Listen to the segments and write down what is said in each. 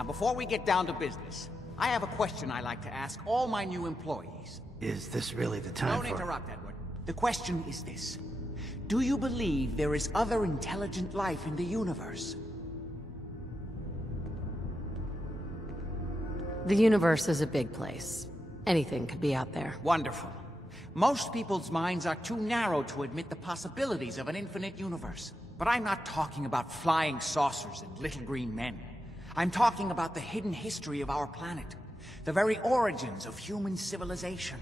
Now, before we get down to business, I have a question I like to ask all my new employees. Is this really the time Don't interrupt, Edward. The question is this. Do you believe there is other intelligent life in the universe? The universe is a big place. Anything could be out there. Wonderful. Most people's minds are too narrow to admit the possibilities of an infinite universe. But I'm not talking about flying saucers and little green men. I'm talking about the hidden history of our planet. The very origins of human civilization.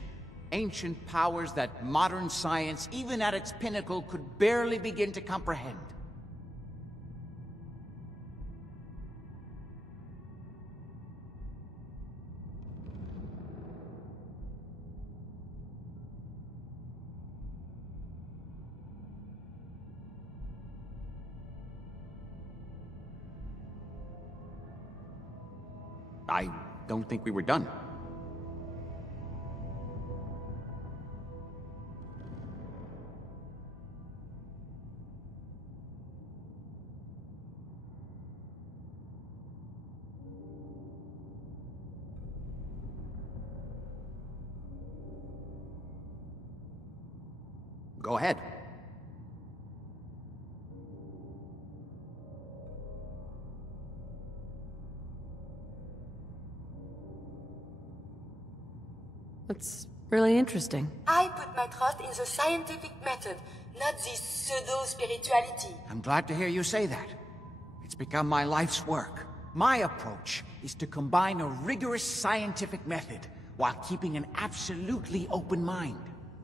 Ancient powers that modern science, even at its pinnacle, could barely begin to comprehend. I don't think we were done. Go ahead. It's really interesting. I put my trust in the scientific method, not this pseudo-spirituality. I'm glad to hear you say that. It's become my life's work. My approach is to combine a rigorous scientific method while keeping an absolutely open mind.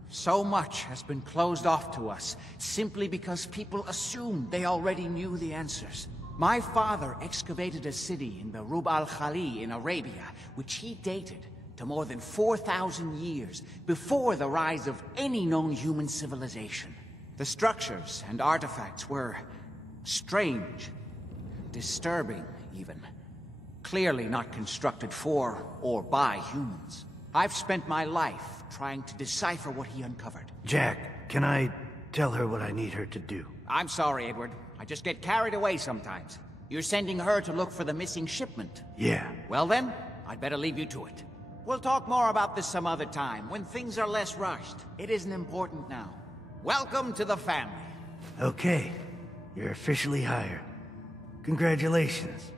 So much has been closed off to us simply because people assumed they already knew the answers. My father excavated a city in the Rub al-Khali in Arabia, which he dated to more than 4,000 years before the rise of any known human civilization. The structures and artifacts were strange, disturbing even. Clearly not constructed for or by humans. I've spent my life trying to decipher what he uncovered. Jack, can I tell her what I need her to do? I'm sorry, Edward. I just get carried away sometimes. You're sending her to look for the missing shipment. Yeah. Well then, I'd better leave you to it. We'll talk more about this some other time, when things are less rushed. It isn't important now. Welcome to the family. Okay. You're officially hired. Congratulations.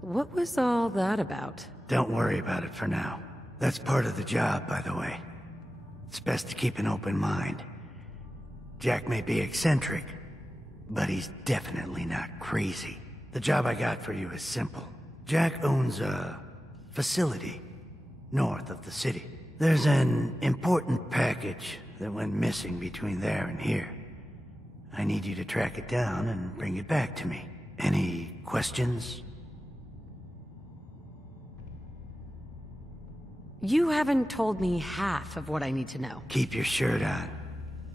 What was all that about? Don't worry about it for now. That's part of the job, by the way. It's best to keep an open mind. Jack may be eccentric, but he's definitely not crazy. The job I got for you is simple. Jack owns a facility north of the city. There's an important package that went missing between there and here. I need you to track it down and bring it back to me. Any questions? You haven't told me half of what I need to know. Keep your shirt on.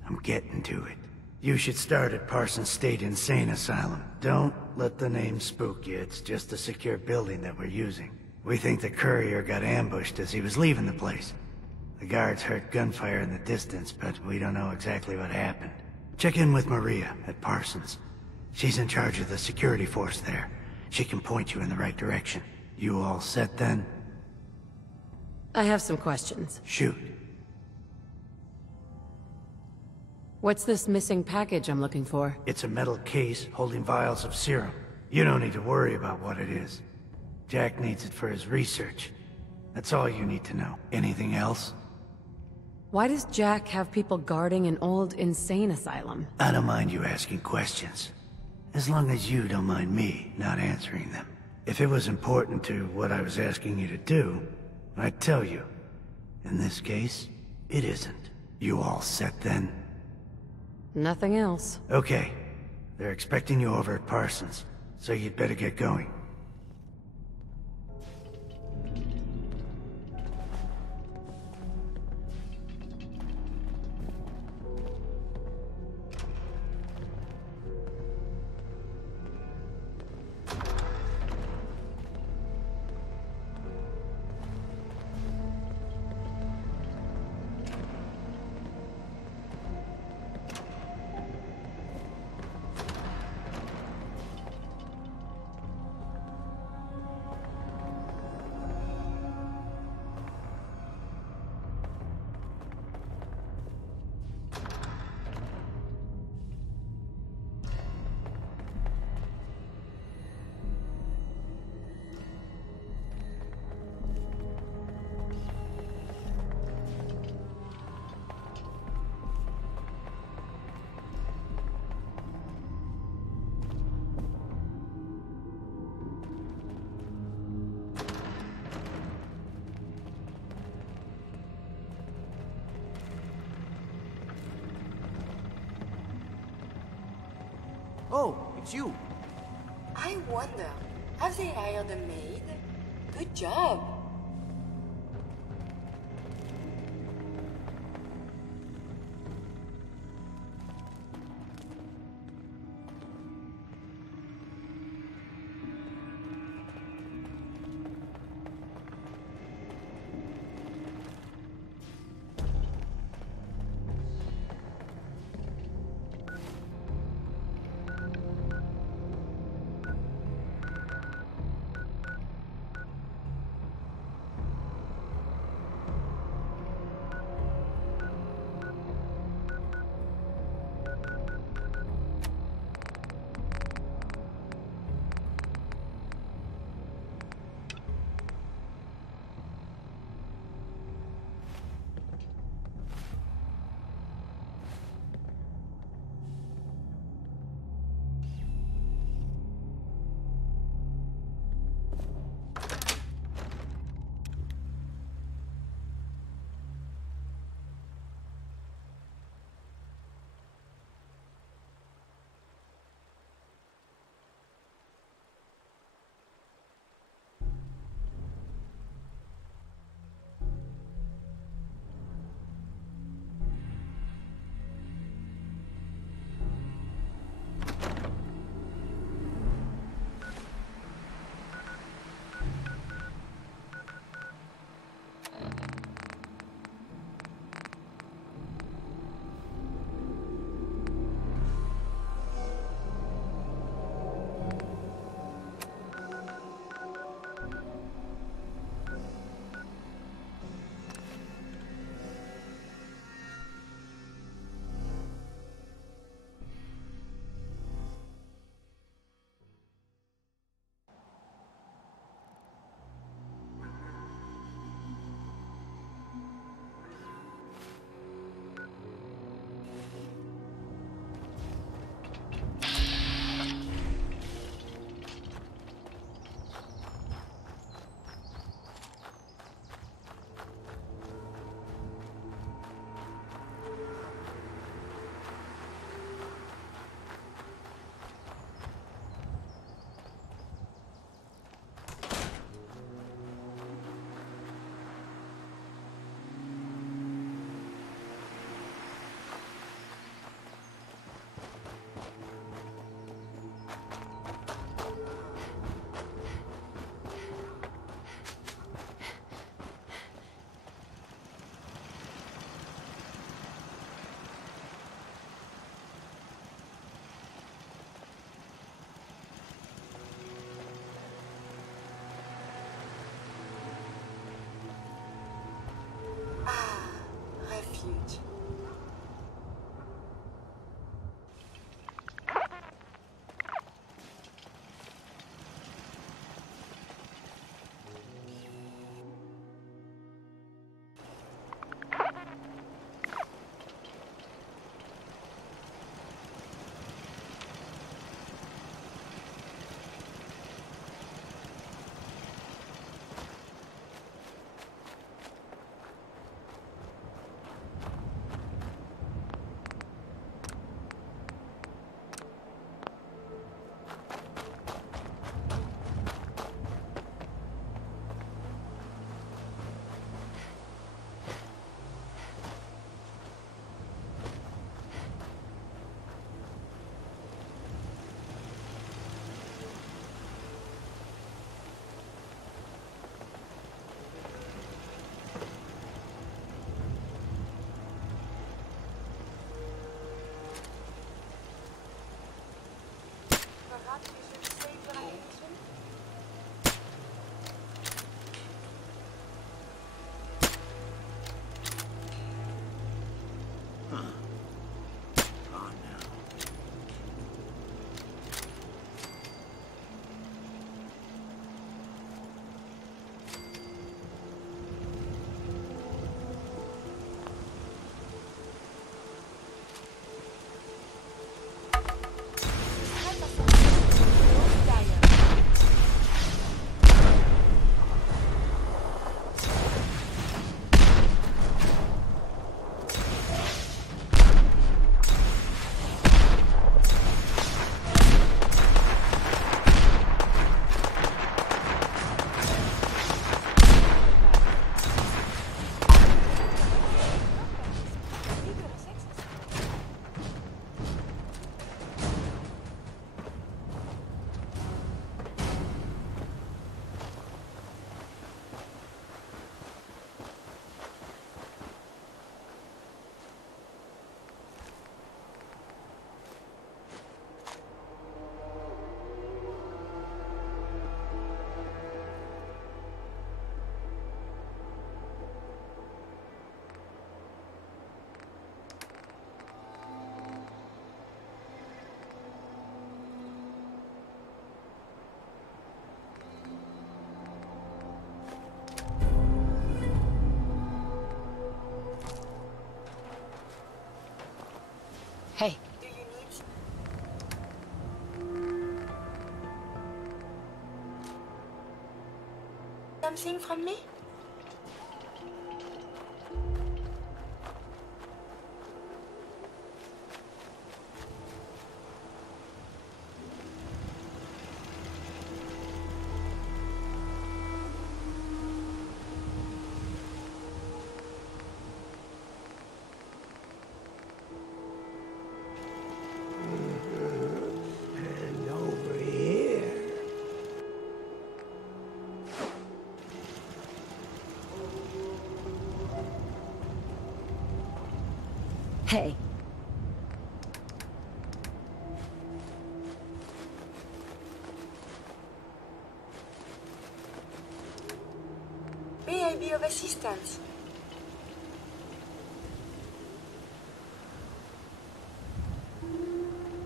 I'm getting to it. You should start at Parsons State Insane Asylum. Don't let the name spook you. It's just a secure building that we're using. We think the courier got ambushed as he was leaving the place. The guards heard gunfire in the distance, but we don't know exactly what happened. Check in with Maria at Parsons. She's in charge of the security force there. She can point you in the right direction. You all set then? I have some questions. Shoot. What's this missing package I'm looking for? It's a metal case holding vials of serum. You don't need to worry about what it is. Jack needs it for his research. That's all you need to know. Anything else? Why does Jack have people guarding an old insane asylum? I don't mind you asking questions. As long as you don't mind me not answering them. If it was important to what I was asking you to do, I'd tell you. In this case, it isn't. You all set then? Nothing else. Okay. They're expecting you over at Parsons, so you'd better get going. Oh, it's you. I wonder, have they hired a maid? Good job. Refuge. Hey. Do you need something from me? And over here. Hey. May I be of assistance?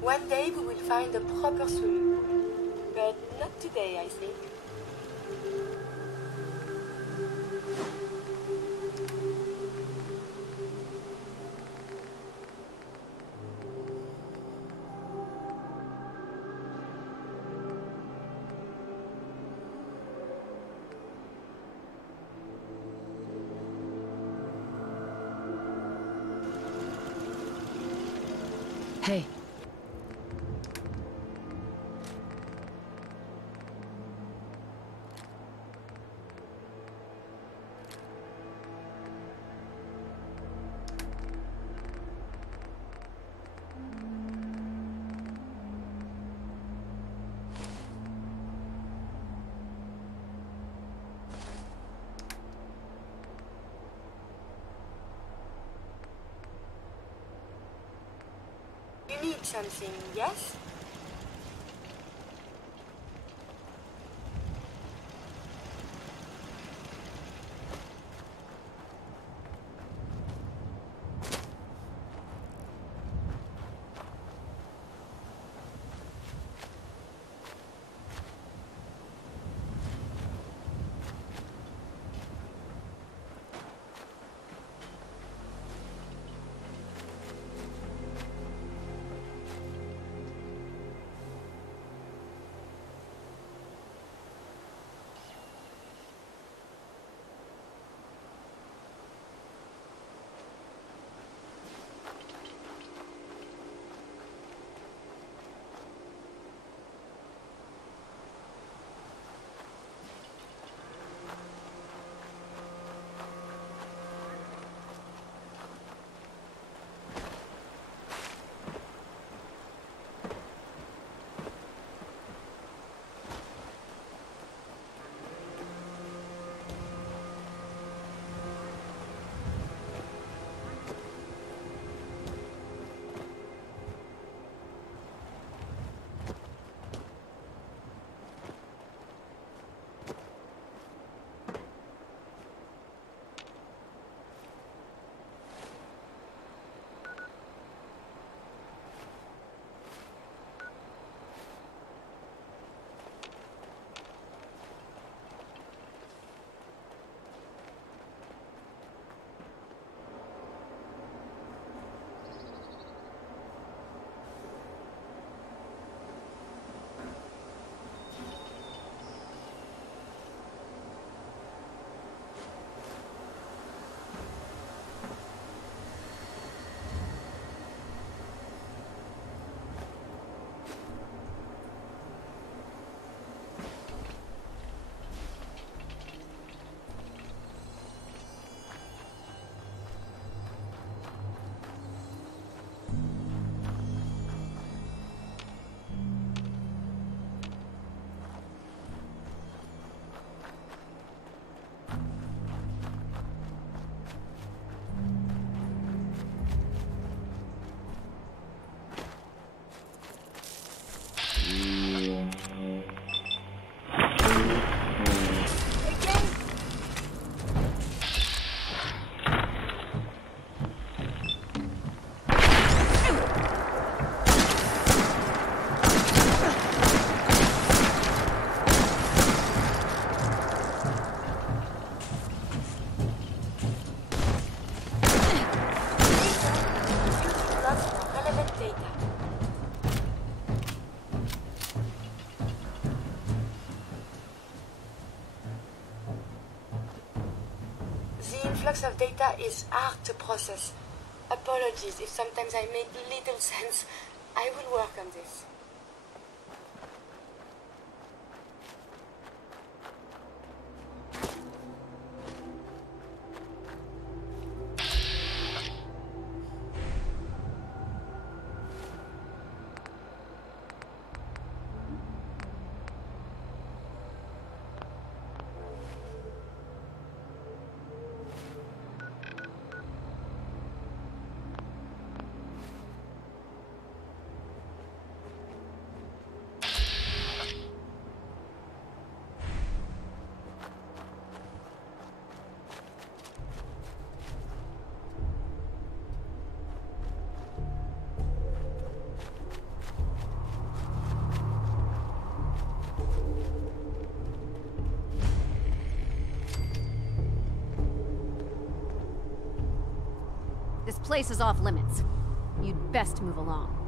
One day we will find a proper swimming pool. But not today, I think. Hey. You need something, yes? influx of data is hard to process. Apologies if sometimes I make little sense. I will work on this. This place is off limits. You'd best move along.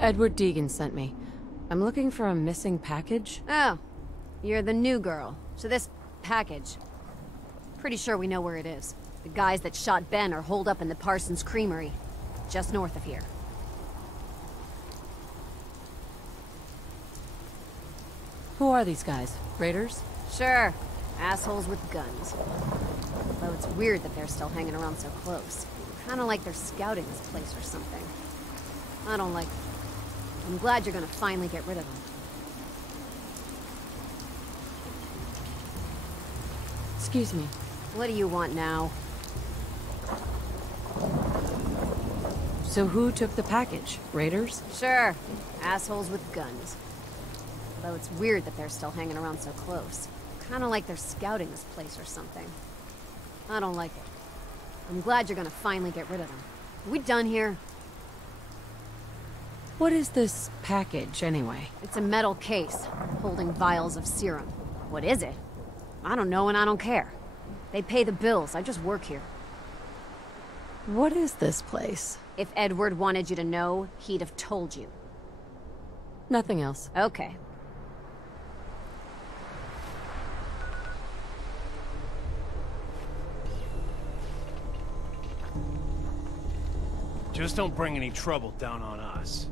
Edward Deegan sent me. I'm looking for a missing package. Oh, you're the new girl. So this package... Pretty sure we know where it is. The guys that shot Ben are holed up in the Parsons Creamery, just north of here. Who are these guys? Raiders? Sure. Assholes with guns. Though it's weird that they're still hanging around so close. Kinda like they're scouting this place or something. I don't like it. I'm glad you're gonna finally get rid of them. Excuse me. What do you want now? So who took the package? Raiders? Sure. Assholes with guns. Though it's weird that they're still hanging around so close. Kinda like they're scouting this place or something. I don't like it. I'm glad you're gonna finally get rid of them. Are we done here? What is this package, anyway? It's a metal case, holding vials of serum. What is it? I don't know and I don't care. They pay the bills, I just work here. What is this place? If Edward wanted you to know, he'd have told you. Nothing else. Okay. Just don't bring any trouble down on us.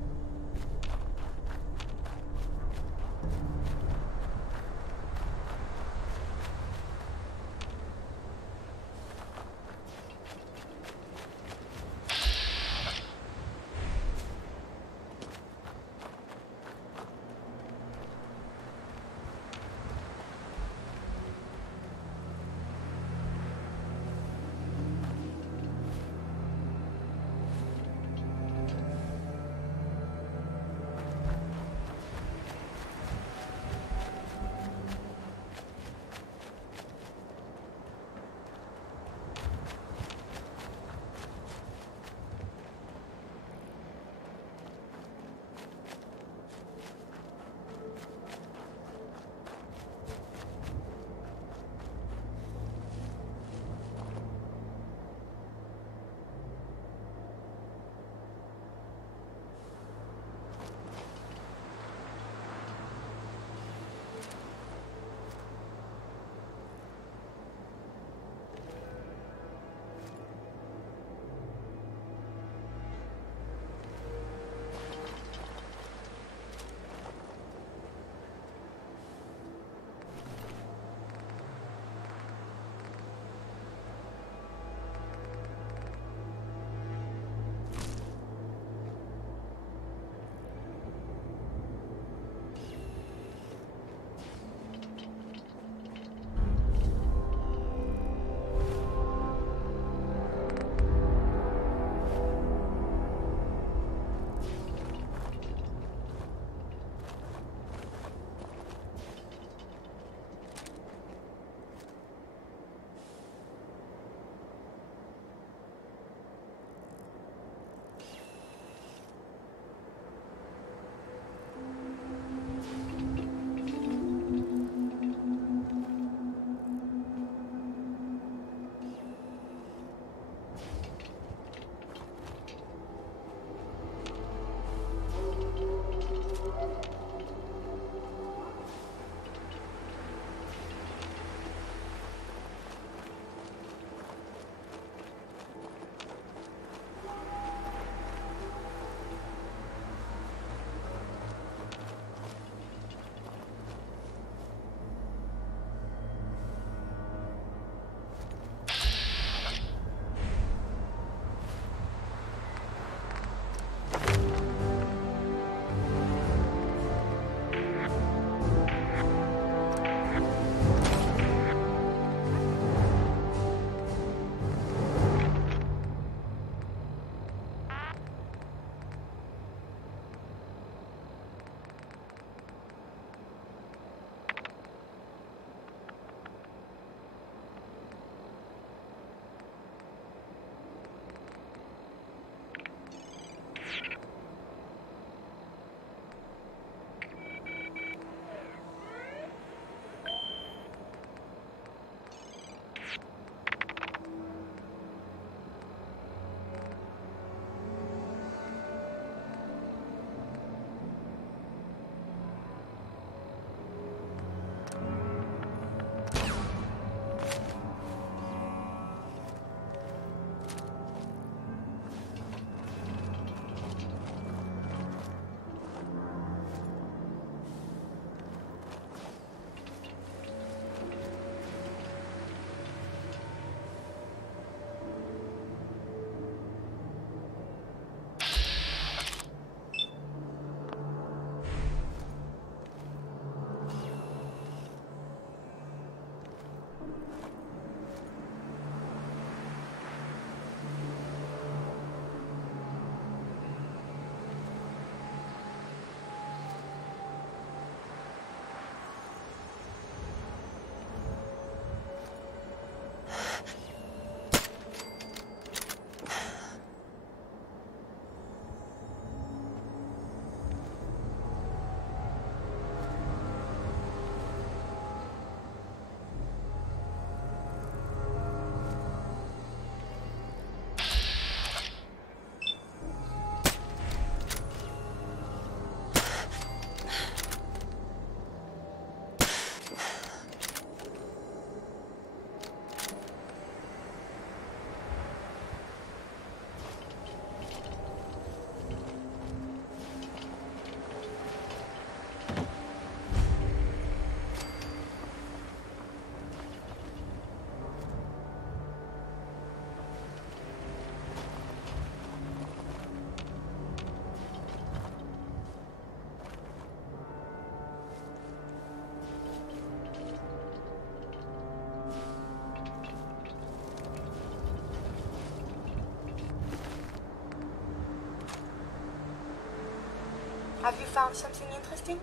Have you found something interesting?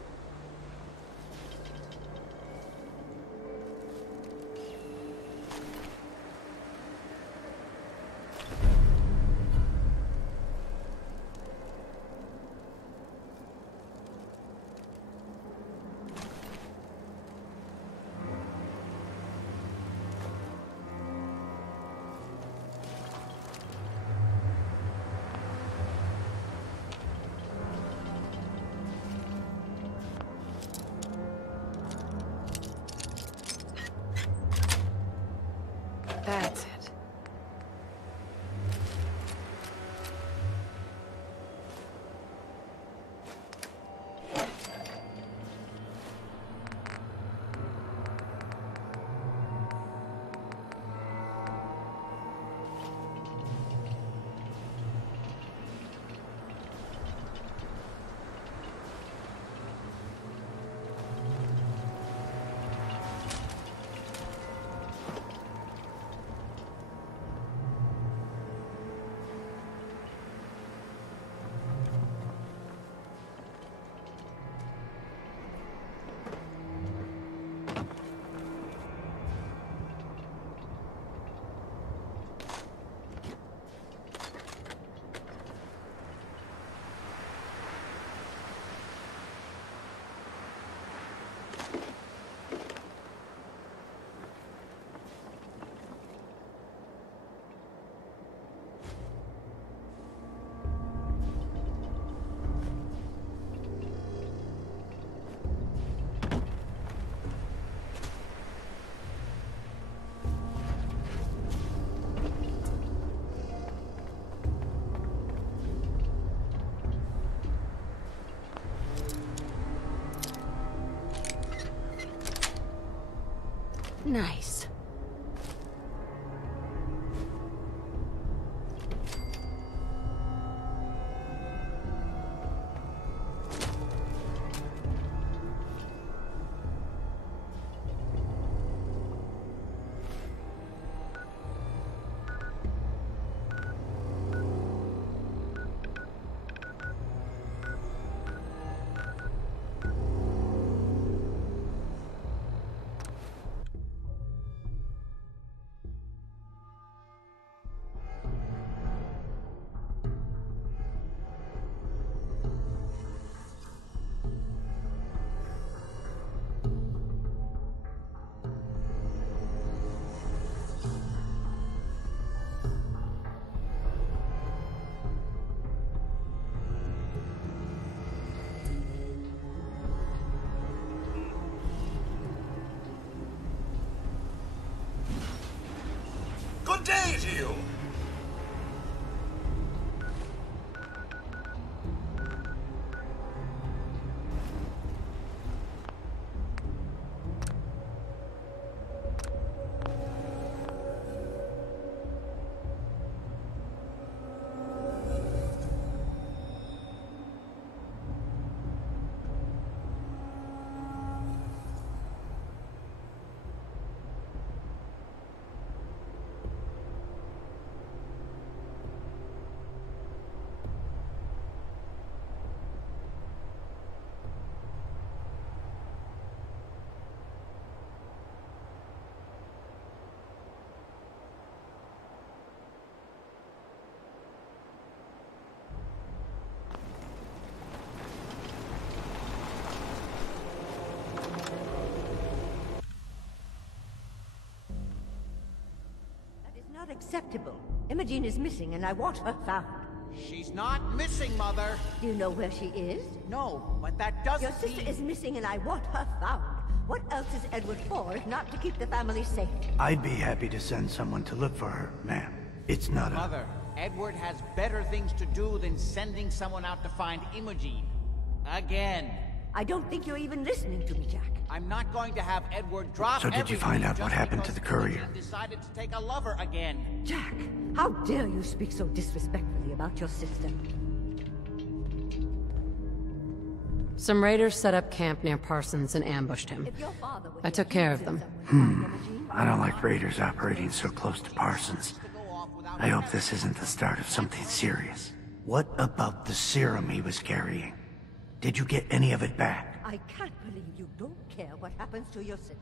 That's it. Nice. Good day to you! Not acceptable. Imogen is missing and I want her found. She's not missing, Mother. Do you know where she is? No, but that doesn't Your sister mean... is missing and I want her found. What else is Edward for if not to keep the family safe? I'd be happy to send someone to look for her, ma'am. It's not a... Mother, Edward has better things to do than sending someone out to find Imogen. Again. I don't think you're even listening to me, Jack. I'm not going to have Edward drop So did you find out what happened to the courier? Imogen decided to take a lover again. Jack, how dare you speak so disrespectfully about your sister? Some raiders set up camp near Parsons and ambushed him. If your father were I took care of them. I don't like raiders operating so close to Parsons. I hope this isn't the start of something serious. What about the serum he was carrying? Did you get any of it back? I can't believe you don't care what happens to your sister.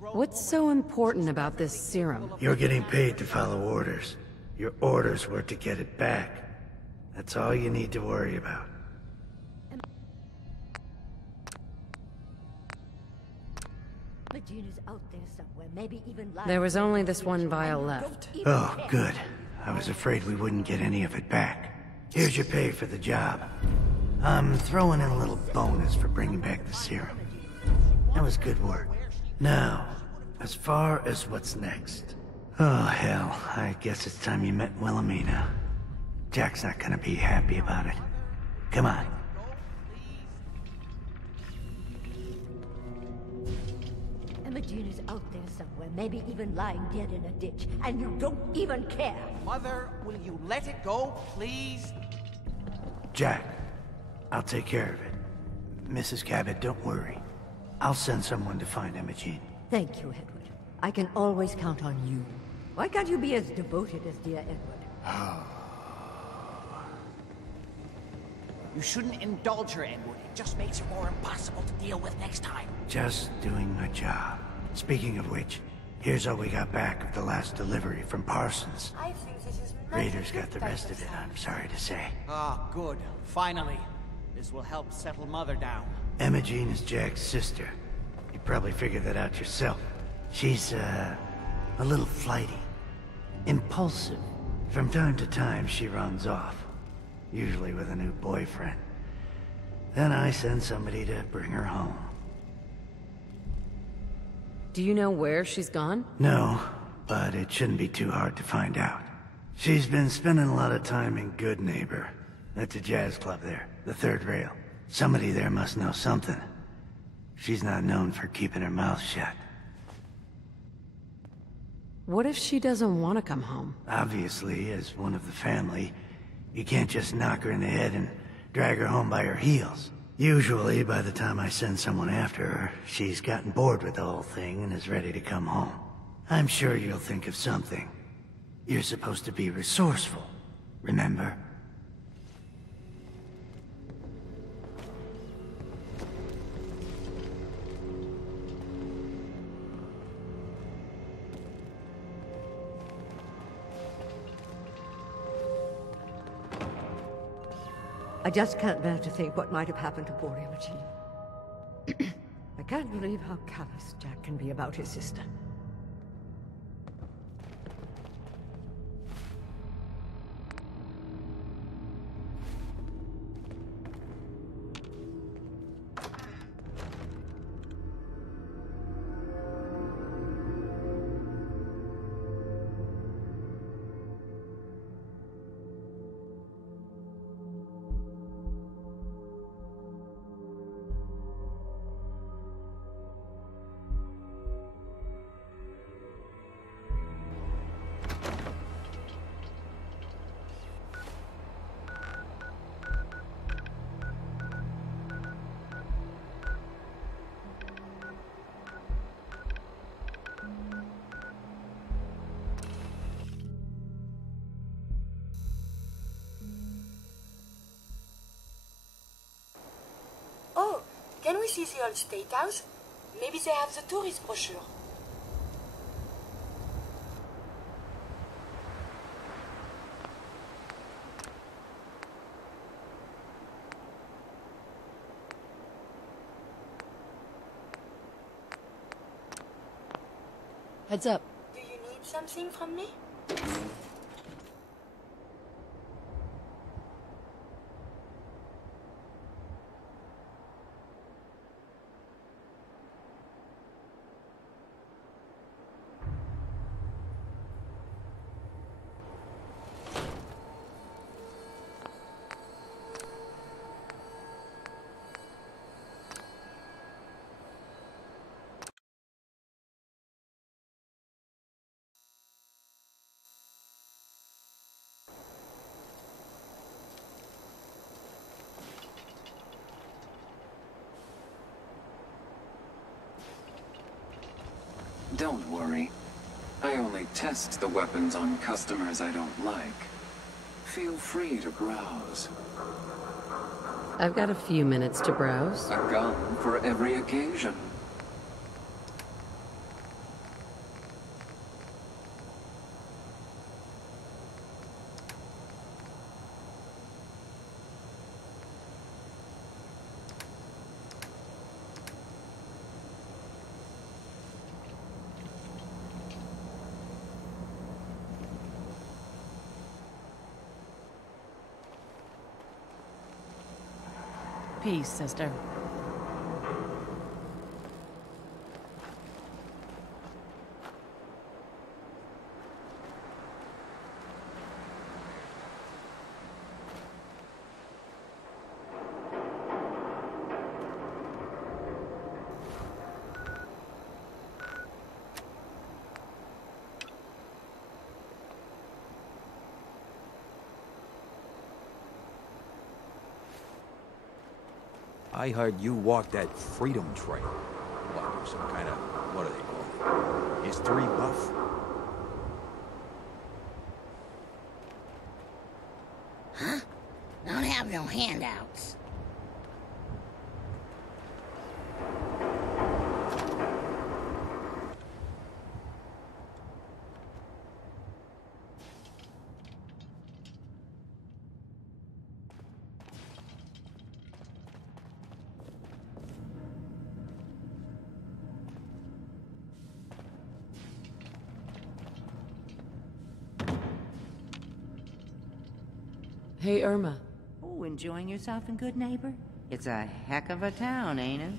What's so important about this serum? You're getting paid to follow orders. Your orders were to get it back. That's all you need to worry about. Medina's out there somewhere, maybe even lying. There was only this one vial left. Oh, good. I was afraid we wouldn't get any of it back. Here's your pay for the job. I'm throwing in a little bonus for bringing back the serum. That was good work. Now, as far as what's next. Oh, hell. I guess it's time you met Wilhelmina. Jack's not gonna be happy about it. Come on. Medina's out there somewhere, maybe even lying dead in a ditch, and you don't even care. Mother, will you let it go, please? Jack, I'll take care of it. Mrs. Cabot, don't worry. I'll send someone to find Imogene. Thank you, Edward. I can always count on you. Why can't you be as devoted as dear Edward? You shouldn't indulge her, Edward. It just makes her more impossible to deal with next time. Just doing my job. Speaking of which, here's all we got back of the last delivery from Parsons. I think this is Raiders got the rest of it, I'm sorry to say. Ah, good. Finally. This will help settle Mother down. Imogene is Jack's sister. You probably figured that out yourself. She's, a little flighty. Impulsive. From time to time, she runs off. Usually with a new boyfriend. Then I send somebody to bring her home. Do you know where she's gone? No, but it shouldn't be too hard to find out. She's been spending a lot of time in Good Neighbor. That's a jazz club there, the third rail. Somebody there must know something. She's not known for keeping her mouth shut. What if she doesn't want to come home? Obviously, as one of the family, you can't just knock her in the head and drag her home by her heels. Usually, by the time I send someone after her, she's gotten bored with the whole thing and is ready to come home. I'm sure you'll think of something. You're supposed to be resourceful, remember? I just can't bear to think what might have happened to poor Imogene. I can't believe how callous Jack can be about his sister. Oh, can we see the old State House? Maybe they have the tourist brochure. Heads up. Do you need something from me? Don't worry. I only test the weapons on customers I don't like. Feel free to browse. I've got a few minutes to browse. A gun for every occasion. Peace, sister. I heard you walk that freedom trail. What, you're some kind of, what do they call it? History buff? Huh? Don't have no handouts. Hey, Irma. Oh, enjoying yourself in Good Neighbor? It's a heck of a town, ain't it?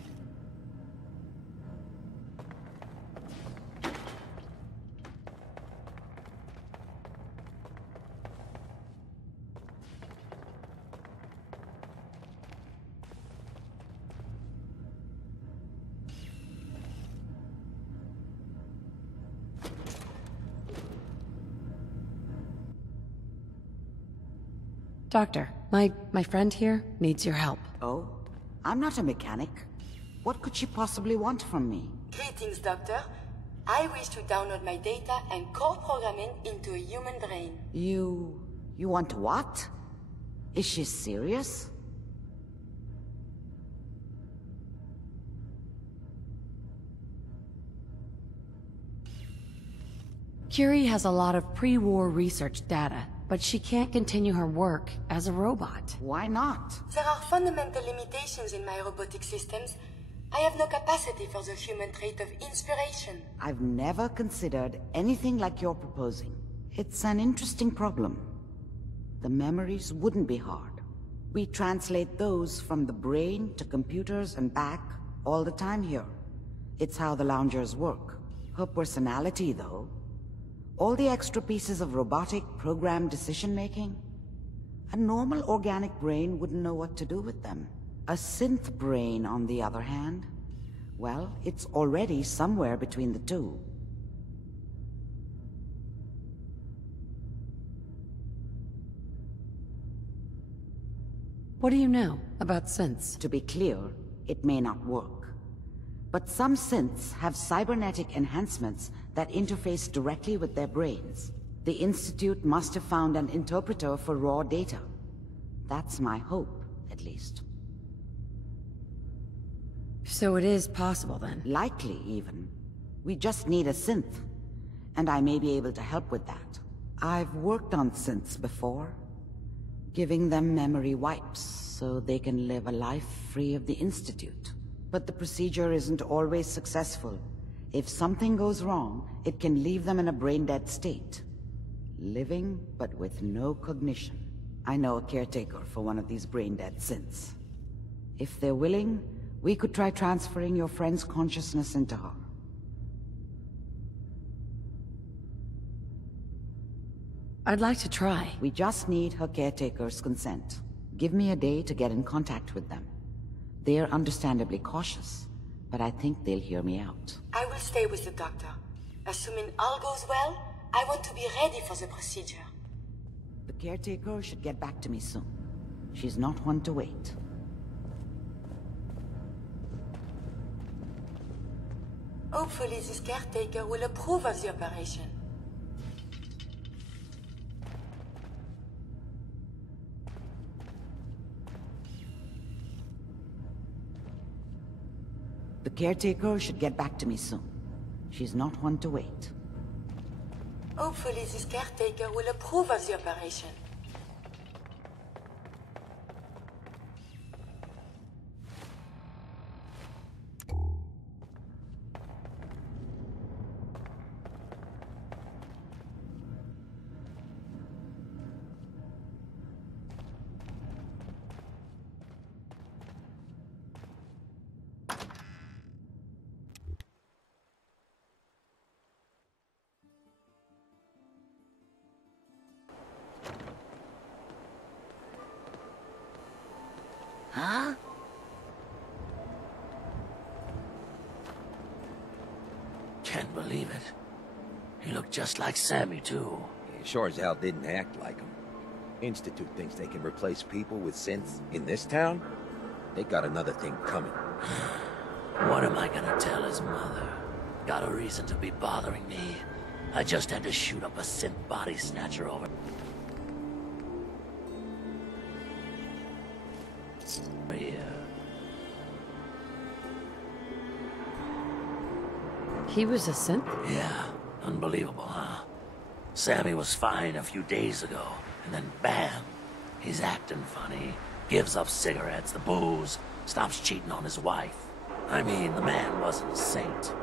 Doctor, my friend here needs your help. Oh? I'm not a mechanic. What could she possibly want from me? Greetings, Doctor. I wish to download my data and core programming into a human brain. You want what? Is she serious? Curie has a lot of pre-war research data, but she can't continue her work as a robot. Why not? There are fundamental limitations in my robotic systems. I have no capacity for the human trait of inspiration. I've never considered anything like you're proposing. It's an interesting problem. The memories wouldn't be hard. We translate those from the brain to computers and back all the time here. It's how the loungers work. Her personality, though, all the extra pieces of robotic programmed decision-making, a normal organic brain wouldn't know what to do with them. A synth brain, on the other hand, well, it's already somewhere between the two. What do you know about synths? To be clear, it may not work. But some synths have cybernetic enhancements that interface directly with their brains. The Institute must have found an interpreter for raw data. That's my hope, at least. So it is possible, then? Likely, even. We just need a synth, and I may be able to help with that. I've worked on synths before, giving them memory wipes so they can live a life free of the Institute. But the procedure isn't always successful. If something goes wrong, it can leave them in a brain-dead state. Living, but with no cognition. I know a caretaker for one of these brain-dead synths. If they're willing, we could try transferring your friend's consciousness into her. I'd like to try. We just need her caretaker's consent. Give me a day to get in contact with them. They're understandably cautious, but I think they'll hear me out. I will stay with the doctor. Assuming all goes well, I want to be ready for the procedure. The caretaker should get back to me soon. She's not one to wait. Hopefully this caretaker will approve of the operation. The caretaker should get back to me soon. She's not one to wait. Hopefully this caretaker will approve of the operation. Huh? Can't believe it. He looked just like Sammy, too. He sure as hell didn't act like him. Institute thinks they can replace people with synths in this town? They got another thing coming. What am I gonna tell his mother? Got a reason to be bothering me. I just had to shoot up a synth body snatcher over... here. He was a synth? Yeah, unbelievable, huh? Sammy was fine a few days ago, and then bam, he's acting funny, gives up cigarettes, the booze, stops cheating on his wife. I mean, the man wasn't a saint,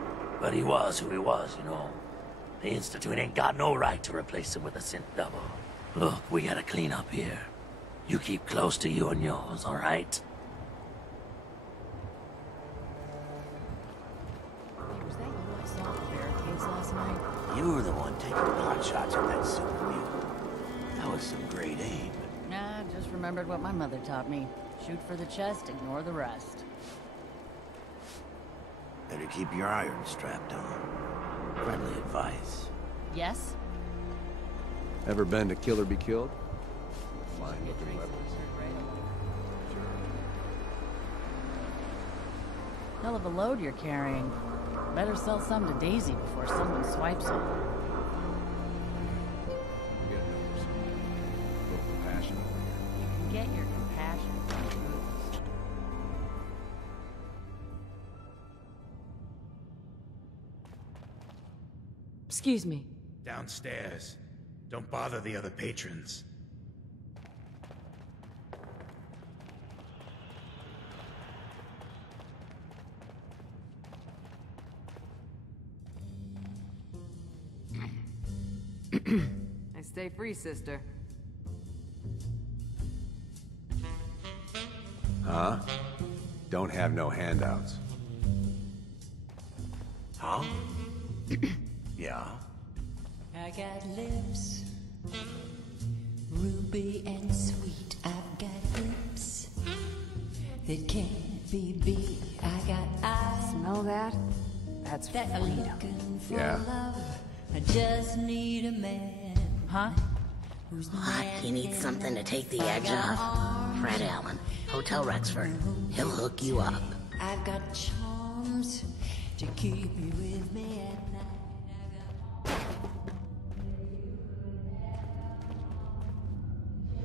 but he was who he was, you know. The Institute ain't got no right to replace him with a synth double. Look, we gotta clean up here. You keep close to you and yours, all right? Was that you I saw at the barricades last night? You were the one taking pot shots at that super mutant. That was some great aim. Nah, just remembered what my mother taught me. Shoot for the chest, ignore the rest. Better keep your iron strapped on. Friendly advice. Yes? Ever been to Kill or Be Killed? Fine looking weapons. Hell of a load you're carrying. Better sell some to Daisy before someone swipes it. Compassion over here. Get your compassion from truth. Excuse me. Downstairs. Don't bother the other patrons. I stay free, sister. Huh? Don't have no handouts. Huh? Yeah? I got lips, ruby and sweet. I've got lips that can't be beat. I got eyes. Smell that? That's freedom. Yeah. Love. I just need a man. Huh? What? You need something to take the edge off? Fred Allen, Hotel Rexford. He'll hook you up. I've got charms to keep you with me at night.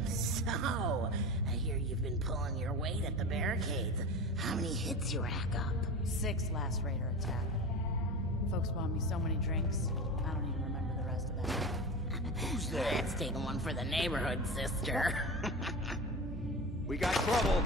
So, I hear you've been pulling your weight at the barricades. How many hits you rack up? 6 last raider attack. Folks bought me so many drinks, I don't even remember the rest of that. Who's there? That's taking one for the neighborhood, sister. We got trouble.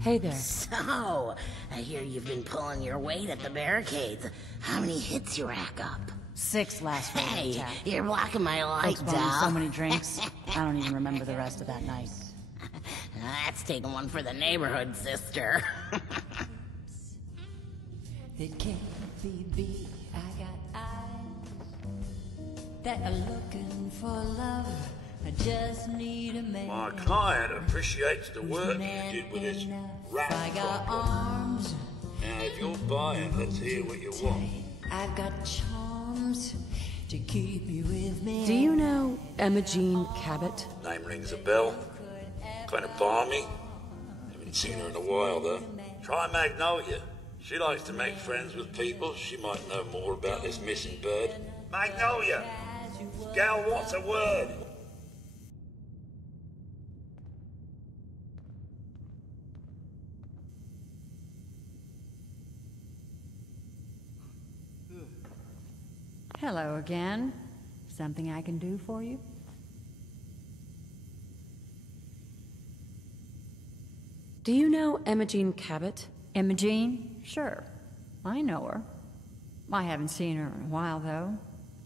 Hey there. So, I hear you've been pulling your weight at the barricades. How many hits you rack up? 6 last raider Hey, attack. you're blocking my light, Folks bought me so doll. many drinks, I don't even remember the rest of that night. That's taking one for the neighborhood, sister. That can't be beat. I got eyes that are looking for love. I just need a man. My client appreciates the work you did with this rat I got problem. arms. Now, if you're buying, let's hear what you want. I've got charms to keep you with me. Do you know Emma Jean Cabot? Name rings a bell. Kind of balmy. Have Haven't seen her in a while, though. Try Magnolia. She likes to make friends with people. She might know more about this missing bird. Magnolia! Gal wants a word. Hello again. Something I can do for you? Do you know Imogene Cabot? Imogene? Sure. I know her. I haven't seen her in a while, though.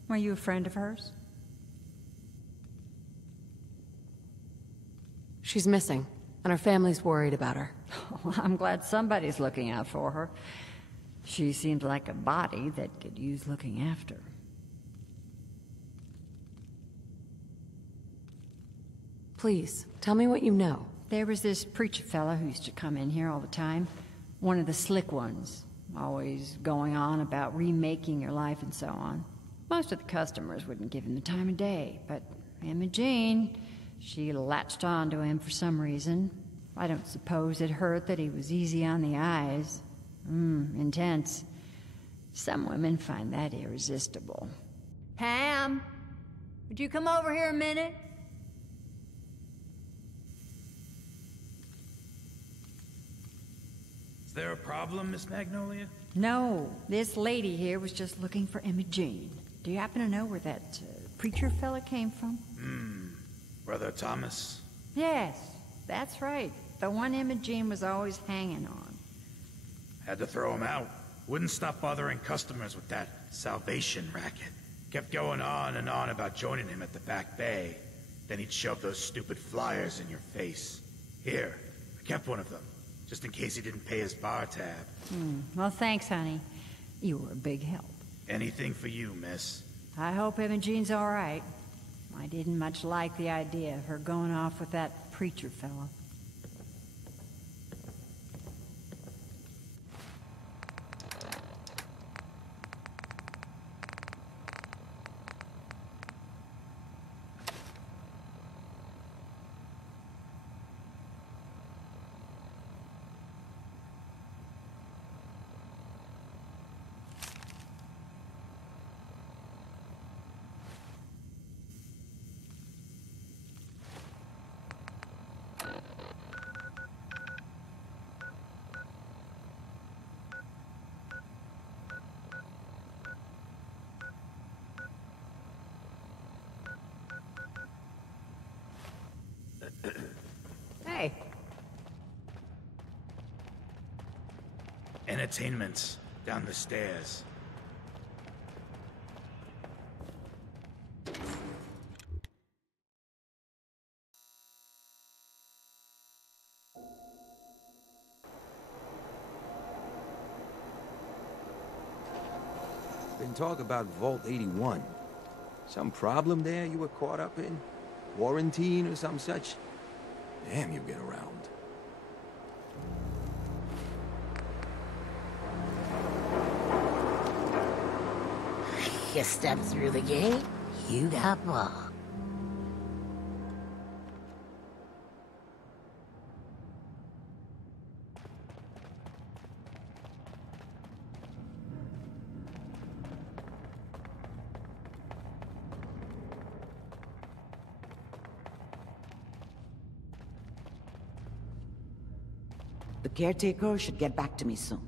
Were you a friend of hers? She's missing, and her family's worried about her. Well, I'm glad somebody's looking out for her. She seems like a body that could use looking after. Please, tell me what you know. There was this preacher fella who used to come in here all the time. One of the slick ones. Always going on about remaking your life and so on. Most of the customers wouldn't give him the time of day, but Imogene, she latched on to him for some reason. I don't suppose it hurt that he was easy on the eyes. Intense. Some women find that irresistible. Pam, would you come over here a minute? Is there a problem, Miss Magnolia? No, this lady here was just looking for Imogene. Do you happen to know where that preacher fella came from? Brother Thomas? Yes, that's right. The one Imogene was always hanging on. Had to throw him out. Wouldn't stop bothering customers with that salvation racket. Kept going on and on about joining him at the back bay. Then he'd shove those stupid flyers in your face. Here, I kept one of them, just in case he didn't pay his bar tab. Well, thanks, honey. You were a big help. Anything for you, miss. I hope Imogene's all right. I didn't much like the idea of her going off with that preacher fella. Hey. Entertainment's down the stairs. Been talk about Vault 81. Some problem there you were caught up in? Quarantine or some such? Damn, you get around. You step through the gate, you got ball. The caretaker should get back to me soon.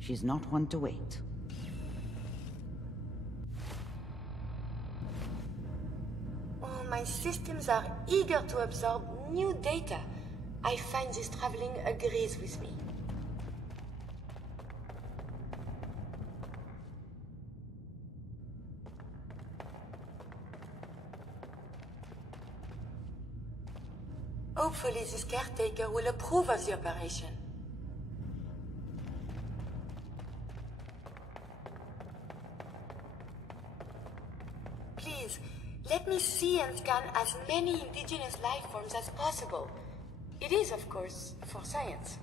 She's not one to wait. Oh, my systems are eager to absorb new data. I find this traveling agrees with me. Hopefully this caretaker will approve of the operation. Please, let me see and scan as many indigenous life forms as possible. It is, of course, for science.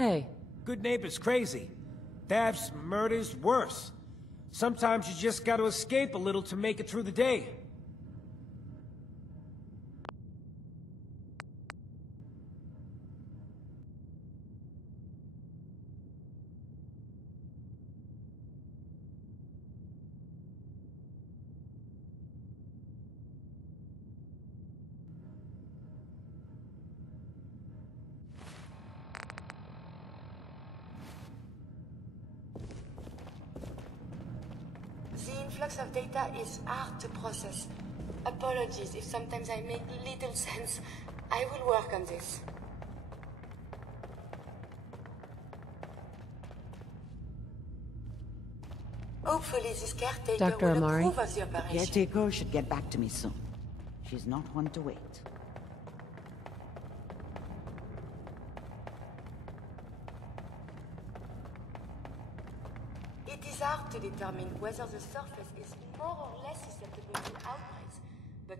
Hey. Good neighbor's crazy. Thefts, murders, worse. Sometimes you just gotta escape a little to make it through the day. The influx of data is hard to process. Apologies if sometimes I make little sense. I will work on this. Hopefully this caretaker Dr. will Amari? approve of the The operation. caretaker should get back to me soon. She's not one to wait. It is hard to determine whether the surface is more or less susceptible to outbreaks, but